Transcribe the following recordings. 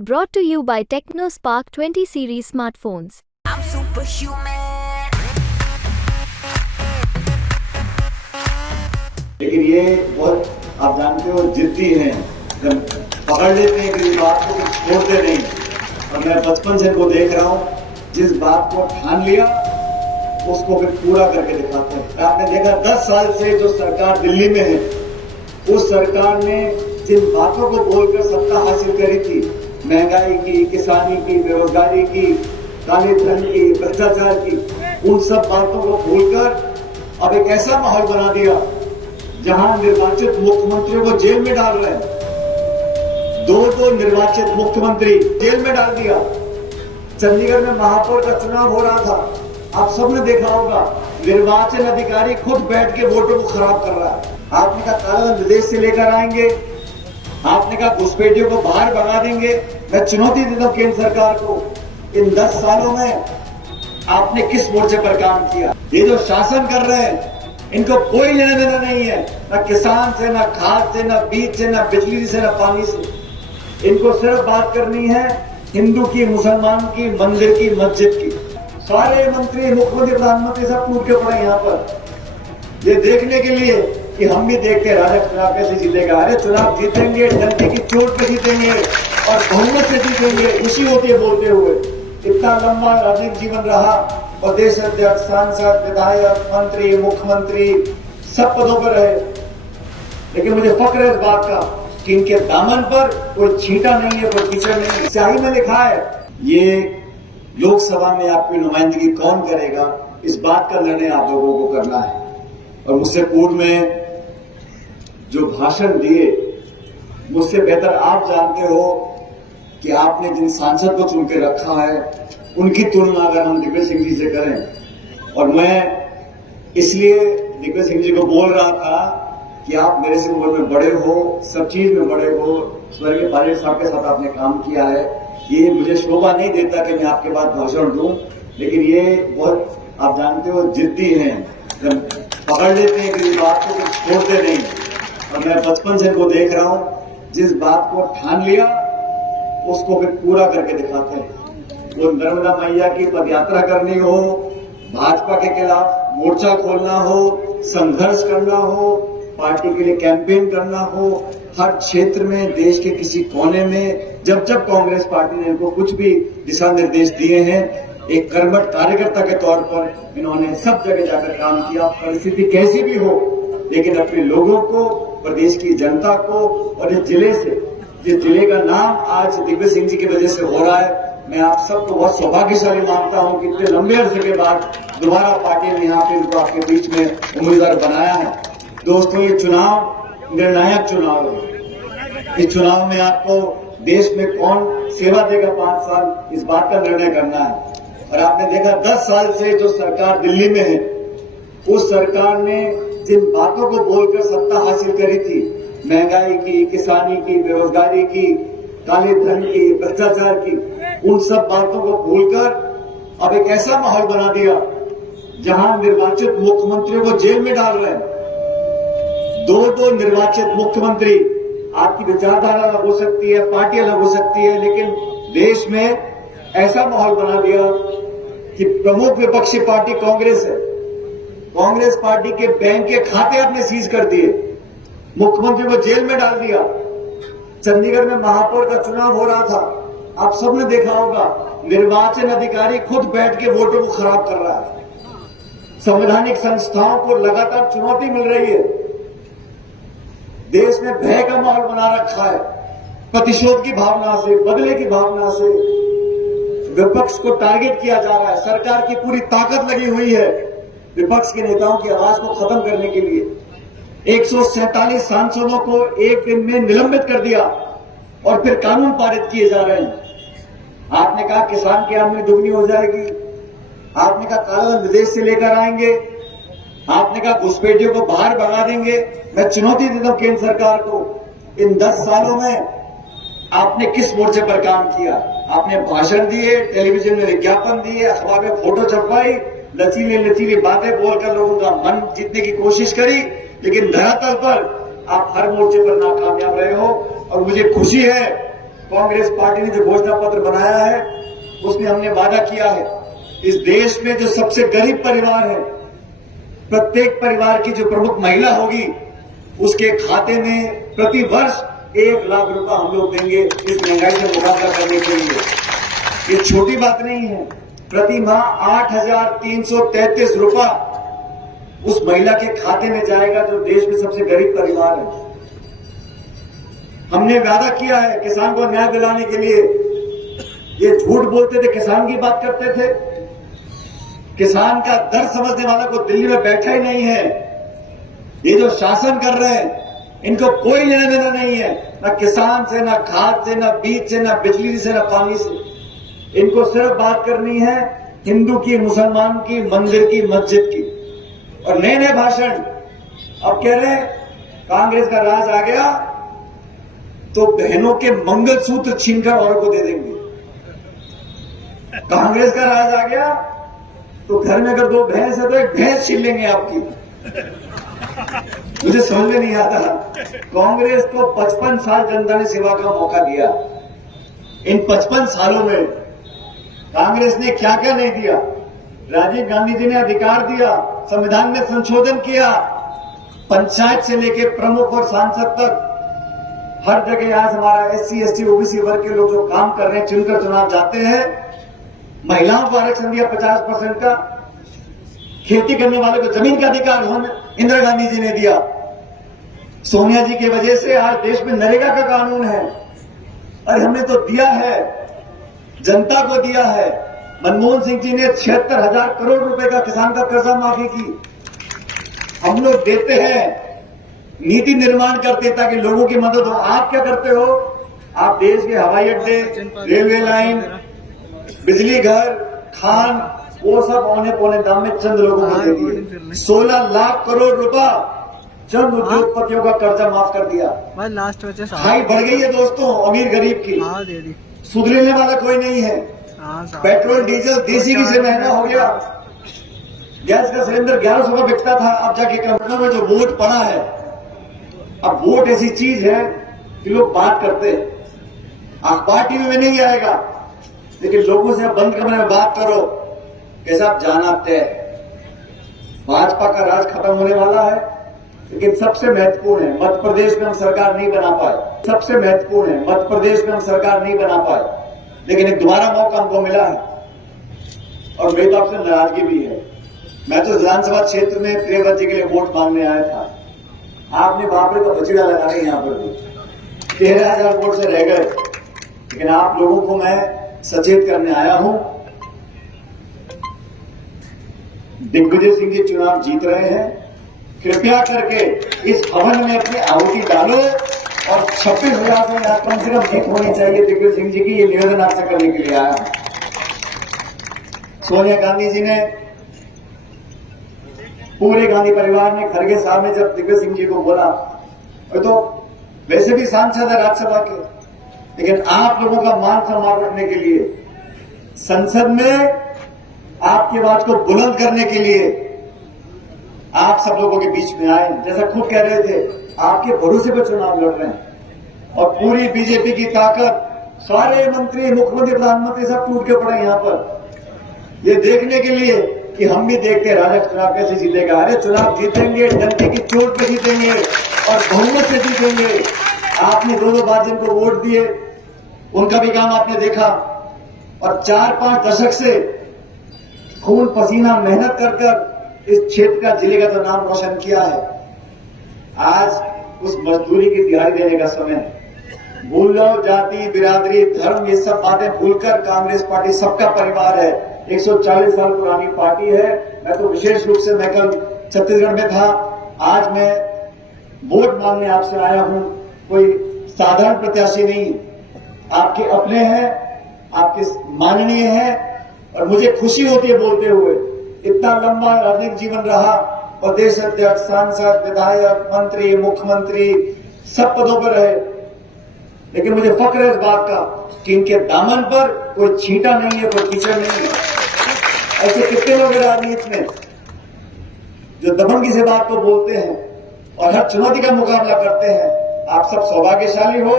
Brought to you by TechnoSpark 20 series smartphones. I'm superhuman. लेकिन ये बहुत आप जानते हो जिद्दी हैं, जब पकड़ लेते हैं किसी बात को कुछ छोड़ते नहीं। और मैं बचपन से इनको देख रहा हूँ, जिस बात को ठान लिया उसको फिर पूरा करके दिखाते हैं। आपने देखा 10 साल से जो सरकार दिल्ली में है, उस सरकार ने जिन बातों को बोलकर सत्ता हासिल करी थी, महंगाई की, किसानी की, बेरोजगारी की, काले धन की, भ्रष्टाचार की, उन सब बातों को भूलकर अब एक ऐसा माहौल बना दिया जहां निर्वाचित मुख्यमंत्रियों को जेल में डाल रहे हैं। दो निर्वाचित मुख्यमंत्री जेल में डाल दिया। चंडीगढ़ में महापौर का चुनाव हो रहा था, आप सबने देखा होगा, निर्वाचन अधिकारी खुद बैठ के वोटों को खराब कर रहा है। आपने कहा काला विदेश से लेकर आएंगे, आपने कहा घुसपैठियों को बाहर भगा देंगे। मैं चुनौती देता हूं केंद्र सरकार को, इन 10 सालों में आपने किस मोर्चे पर काम किया? ये जो शासन कर रहे हैं इनको कोई लेना देना नहीं है, ना किसान से, ना खाद से, ना बीज से, ना बिजली से, ना पानी से। इनको सिर्फ बात करनी है हिंदू की, मुसलमान की, मंदिर की, मस्जिद की। सारे मंत्री, मुख्यमंत्री, प्रधानमंत्री सब टूट के पड़े यहाँ पर, ये देखने के लिए कि हम भी देखते हैं राजा चुनाव कैसे जीतेगा। अरे चुनाव जीतेंगे डंके की चोट पे जीतेंगे और बहुमत से जीतेंगे, खुशी होती है बोलते हुए। इतना लंबा राजनीतिक जीवन रहा, प्रदेश अध्यक्ष, सांसद, विधायक, मंत्री, मुख्यमंत्री सब पदों पर रहे, लेकिन मुझे फक्र है इस बात का कि इनके दामन पर कोई छींटा नहीं है, कोई कीचड़ नहीं है। स्याही में लिखा है ये लोकसभा में आपकी नुमाइंदगी कौन करेगा, इस बात का निर्णय आप लोगों को करना है। और मुझसे पूर्व में जो भाषण दिए, मुझसे बेहतर आप जानते हो कि आपने जिन सांसद को चुन के रखा है उनकी तुलना अगर हम दिग्विजय सिंह जी से करें, और मैं इसलिए दिग्विजय सिंह जी को बोल रहा था कि आप मेरे से उम्र में बड़े हो, सब चीज में बड़े हो, स्वर्गीय पायलट साहब के साथ आपने काम किया है, ये मुझे शोभा नहीं देता कि मैं आपके बाद भाषण दूं, लेकिन ये बहुत आप जानते हो जिद्दी हैं, जब पकड़ लेते हैं किसी बात को कुछ छोड़ते नहीं। और मैं बचपन से इनको देख रहा हूं, जिस बात को ठान लिया उसको फिर पूरा करके दिखाते हैं। वो नर्मदा मैया की पदयात्रा करनी हो, भाजपा के खिलाफ मोर्चा खोलना हो, संघर्ष करना हो, पार्टी के लिए कैंपेन करना हो, हर क्षेत्र में, देश के किसी कोने में जब जब कांग्रेस पार्टी ने इनको कुछ भी दिशा निर्देश दिए हैं, एक कर्मठ कार्यकर्ता के तौर पर इन्होंने सब जगह जाकर काम किया। परिस्थिति कैसी भी हो, लेकिन अपने लोगों को, प्रदेश की जनता को और इस जिले से, जिस जिले का नाम आज दिग्विजय सिंह जी की वजह से हो रहा है, मैं आप सबको बहुत सौभाग्यशाली मानता हूं कि इतने लंबे अरसे के बाद दोबारा पार्टी ने यहाँ पे इनको आपके बीच में उम्मीदवार बनाया है। दोस्तों, ये चुनाव निर्णायक चुनाव है। इस चुनाव में आपको देश में कौन सेवा देगा 5 साल, इस बात का निर्णय करना है। और आपने देखा 10 साल से जो सरकार दिल्ली में है, उस सरकार ने जिन बातों को बोलकर सत्ता हासिल करी थी, महंगाई की, किसानी की, बेरोजगारी की, काले धन की, भ्रष्टाचार की, उन सब बातों को भूलकर अब एक ऐसा माहौल बना दिया जहां निर्वाचित मुख्यमंत्रियों को जेल में डाल रहे हैं। दो निर्वाचित मुख्यमंत्री, आपकी विचारधारा अलग हो सकती है, पार्टी अलग हो सकती है, लेकिन देश में ऐसा माहौल बना दिया कि प्रमुख विपक्षी पार्टी कांग्रेस है, कांग्रेस पार्टी के बैंक के खाते आपने सीज कर दिए, मुख्यमंत्री को जेल में डाल दिया। चंडीगढ़ में महापौर का चुनाव हो रहा था, आप सबने देखा होगा, निर्वाचन अधिकारी खुद बैठ के वोटों को खराब कर रहा है। संवैधानिक संस्थाओं को लगातार चुनौती मिल रही है। देश में भय का माहौल बना रखा है, प्रतिशोध की भावना से, बदले की भावना से विपक्ष को टारगेट किया जा रहा है। सरकार की पूरी ताकत लगी हुई है विपक्ष के नेताओं की आवाज को खत्म करने के लिए। 147 सांसदों को एक दिन में निलंबित कर दिया और फिर कानून पारित किए जा रहे हैं। आपने कहा किसान की आमदनी दुगनी हो जाएगी, आपने कहा काला विदेश से लेकर आएंगे, आपने कहा घुसपैठियों को बाहर भगा देंगे। मैं चुनौती देता हूं केंद्र सरकार को, इन 10 सालों में आपने किस मोर्चे पर काम किया? आपने भाषण दिए, टेलीविजन में विज्ञापन दिए, अखबार में फोटो छपवाई, लचीली बातें बोलकर लोगों का मन जीतने की कोशिश करी, लेकिन धरातल पर आप हर मोर्चे पर नाकामयाब रहे हो। और मुझे खुशी है कांग्रेस पार्टी ने जो घोषणा पत्र बनाया है उसमें हमने वादा किया है, इस देश में जो सबसे गरीब परिवार है, प्रत्येक परिवार की जो प्रमुख महिला होगी उसके खाते में प्रति वर्ष 1 लाख रुपए हम लोग देंगे इस महंगाई से मुकाबला करने के लिए। ये छोटी बात नहीं है। प्रति माह 8,333 रुपया उस महिला के खाते में जाएगा जो देश में सबसे गरीब परिवार है। हमने वादा किया है किसान को न्याय दिलाने के लिए। ये झूठ बोलते थे, किसान की बात करते थे। किसान का दर्द समझने वाला को दिल्ली में बैठा ही नहीं है। ये जो शासन कर रहे हैं इनको कोई लेना देना नहीं है, ना किसान से, ना खाद से, ना बीज से, ना बिजली से, ना पानी से। इनको सिर्फ बात करनी है हिंदू की, मुसलमान की, मंदिर की, मस्जिद की। और नए नए भाषण अब कह रहे हैं कांग्रेस का राज आ गया तो बहनों के मंगलसूत्र छीनकर औरों को दे देंगे। कांग्रेस का राज आ गया तो घर में अगर 2 भैंस है तो 1 भैंस छीन लेंगे आपकी। मुझे समझ में नहीं आता। कांग्रेस को 55 साल जनता ने सेवा का मौका दिया। इन 55 सालों में कांग्रेस ने क्या क्या नहीं दिया। राजीव गांधी जी ने अधिकार दिया, संविधान में संशोधन किया, पंचायत से लेकर प्रमुख और सांसद तक हर जगह आज हमारा SC, ST, OBC वर्ग के लोग जो काम कर रहे हैं, चुनकर चुनाव जाते हैं। महिलाओं को आरक्षण दिया 50% का। खेती करने वाले को जमीन का अधिकार इंदिरा गांधी जी ने दिया। सोनिया जी की वजह से आज देश में नरेगा का कानून है। अरे हमने तो दिया है, जनता को दिया है। मनमोहन सिंह जी ने 76,000 करोड़ रुपए का किसान का कर्जा माफी की। हम लोग देते हैं, नीति निर्माण करते हैं ताकि लोगों की मदद हो। आप क्या करते हो? आप देश के हवाई अड्डे, रेलवे लाइन, बिजली घर, खान, वो सब औने पौने दाम में चंद लोगों को दे दिए। 16 लाख करोड़ रुपया चंद उद्योगपतियों का कर्जा माफ कर दिया। लास्ट खाई बढ़ गई है दोस्तों अमीर गरीब की। सुधरने वाला कोई नहीं है। पेट्रोल डीजल देसी घी से महंगा हो गया। गैस का सिलेंडर 1100 का बिकता था, अब जाके कंपनियों में जो वोट पड़ा है। अब वोट ऐसी चीज है कि लोग बात करते हैं, अखबार टीवी में नहीं आएगा, लेकिन लोगों से बंद कमरे में बात करो कैसा आप जाना तय। भाजपा का राज खत्म होने वाला है, लेकिन सबसे महत्वपूर्ण है मध्य प्रदेश में हम सरकार नहीं बना पाए। सबसे महत्वपूर्ण है मध्य प्रदेश में हम सरकार नहीं बना पाए, लेकिन एक दोबारा मौका हमको मिला है और मेरी तरफ से नाराजगी भी है। मैं तो विधानसभा क्षेत्र में प्रियव्रत जी के लिए वोट मांगने आया था। आपने वहां पर तो बचड़ा लगा रहे, यहाँ पर भी 13,000 वोट से रह गए। लेकिन आप लोगों को मैं सचेत करने आया हूं, दिग्विजय सिंह जी चुनाव जीत रहे हैं। कृपया करके इस हवन में अपनी आहुति डालो और 26,000 से कम जीत होनी चाहिए दिग्विजय सिंह जी की। ये निवेदन आपसे करने के लिए आया हूं। सोनिया गांधी जी ने, पूरे गांधी परिवार ने, खड़गे साहब ने जब दिग्विजय सिंह जी को बोला, तो वैसे भी सांसद है राज्यसभा के, लेकिन आप लोगों का मान सम्मान रखने के लिए, संसद में आपकी आवाज को बुलंद करने के लिए आप सब लोगों के बीच में आए। जैसा खुद कह रहे थे, आपके भरोसे पर चुनाव लड़ रहे हैं और पूरी बीजेपी की ताकत, सारे मंत्री, मुख्यमंत्री, प्रधानमंत्री सब टूट के पड़े यहाँ पर, ये देखने के लिए कि हम भी देखते हैं राजा चुनाव कैसे जीतेगा। अरे चुनाव जीतेंगे, डंके की चोट पे जीतेंगे और बहुमत से जीतेंगे। आपने 2 बार जिनको वोट दिए उनका भी काम आपने देखा और 4-5 दशक से खून पसीना मेहनत कर इस क्षेत्र का, जिले का तो नाम रोशन किया है। आज उस मजदूरी की दिहाड़ी देने का समय है। भूल जाओ जाति, बिरादरी, धर्म, ये सब बातें भूलकर कांग्रेस पार्टी सबका परिवार है। 140 साल पुरानी पार्टी है। मैं तो विशेष रूप से, मैं कल छत्तीसगढ़ में था, आज मैं वोट मांगने आपसे आया हूं। कोई साधारण प्रत्याशी नहीं, आपके अपने हैं, आपके माननीय हैं और मुझे खुशी होती है बोलते हुए। इतना लंबा राजनीतिक जीवन रहा, प्रदेश अध्यक्ष, सांसद, विधायक, मंत्री, मुख्यमंत्री सब पदों पर रहे, लेकिन मुझे फक्र है इस बात का कि इनके दामन पर कोई छींटा नहीं है, कोई कीचड़ नहीं है। ऐसे कितने लोग हैं राजनीति में जो दबंगी से बात को बोलते हैं और हर चुनौती का मुकाबला करते हैं। आप सब सौभाग्यशाली हो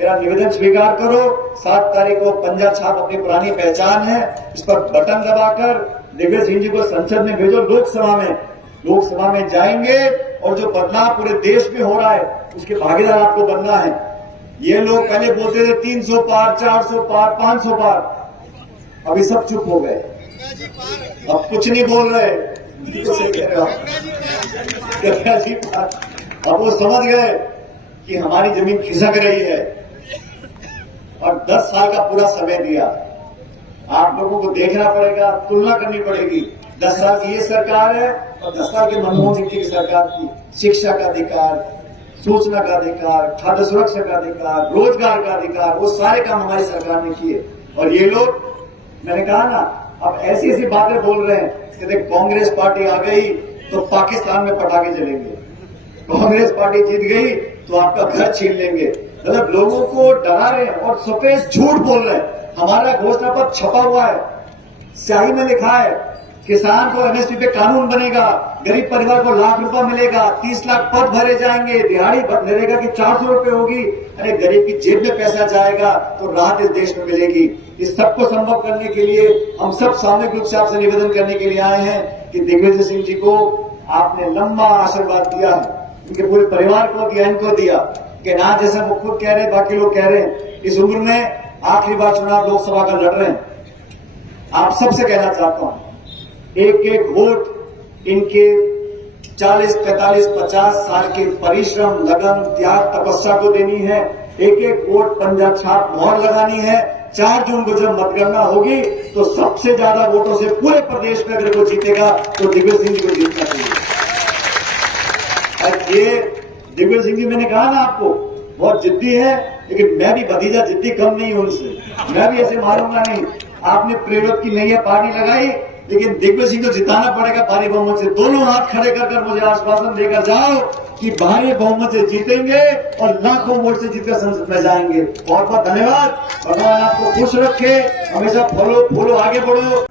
मेरा निवेदन स्वीकार करो। 7 तारीख को पंजा छाप अपनी पुरानी पहचान है, इस पर बटन दबाकर दिग्विजय सिंह जी को संसद में भेजो। लोकसभा में जाएंगे और जो बदलाव पूरे देश में हो रहा है उसके भागीदार आपको बनना है। ये लोग पहले बोलते थे 300 पार, 400 पार, 500 पार, अभी सब चुप हो गए, अब कुछ नहीं बोल रहे। कह रहे हो अब वो समझ गए कि हमारी जमीन खिसक रही है और 10 साल का पूरा समय दिया। आप लोगों को देखना पड़ेगा, तुलना करनी पड़ेगी। 10 साल की ये सरकार है और 10 साल के मनमोहन सिंह की सरकार की शिक्षा का अधिकार, सूचना का अधिकार, खाद्य सुरक्षा का अधिकार, रोजगार का अधिकार, वो सारे काम हमारी सरकार ने किए। और ये लोग, मैंने कहा ना, अब ऐसी ऐसी बातें बोल रहे हैं कि देख कांग्रेस पार्टी आ गई तो पाकिस्तान में पटाखे चलेंगे, कांग्रेस पार्टी जीत गई तो आपका घर छीन लेंगे। मतलब लोगों को डरा रहे हैं और सफेद झूठ बोल रहे हैं। हमारा घोषणा पत्र छपा हुआ है, स्याही में लिखा है, किसान को एमएसपी पे कानून बनेगा, गरीब परिवार को लाख रुपया मिलेगा, 30 लाख पद भरे जाएंगे, दिहाड़ी नरेगा की 400 रुपए होगी। अरे गरीब की जेब में पैसा जाएगा तो राहत इस देश में मिलेगी। इस सबको संभव करने के लिए हम सब सामूहिक रूप से आपसे निवेदन करने के लिए आए हैं कि दिग्विजय सिंह जी को आपने लंबा आशीर्वाद दिया है, उनके पूरे परिवार को दिया, इनको दिया कि ना, जैसा वो खुद कह रहे हैं, बाकी लोग कह रहे हैं, इस उम्र में आखिरी बार चुनाव लोकसभा का लड़ रहे हैं। आप सबसे कहना चाहता हूं, एक एक वोट इनके 40, 45, 50 साल के परिश्रम, लगन, त्याग, तपस्या को देनी है। एक एक वोट पंजा छाप मोहर लगानी है। 4 जून को जब मतगणना होगी तो सबसे ज्यादा वोटों से पूरे प्रदेश में अगर वो जीतेगा तो दिग्विजय सिंह जी को जीतना चाहिए। और ये दिग्विजय सिंह जी, मैंने कहा ना आपको, बहुत जिद्दी है, लेकिन मैं भी भतीजा जिद्दी कम नहीं हूं उनसे, मैं भी ऐसे मारूंगा नहीं। आपने प्रेरक की नैया पानी लगाई, लेकिन दिग्विजय सिंह को जिताना पड़ेगा भारी बहुमत से। दोनों हाथ खड़े कर मुझे आश्वासन देकर जाओ कि भारी बहुमत से जीतेंगे और लाखों वोट से जीतकर संसद में जाएंगे। बहुत बहुत धन्यवाद। भगवान आपको खुश रखे, हमेशा फूलो आगे बढ़ो।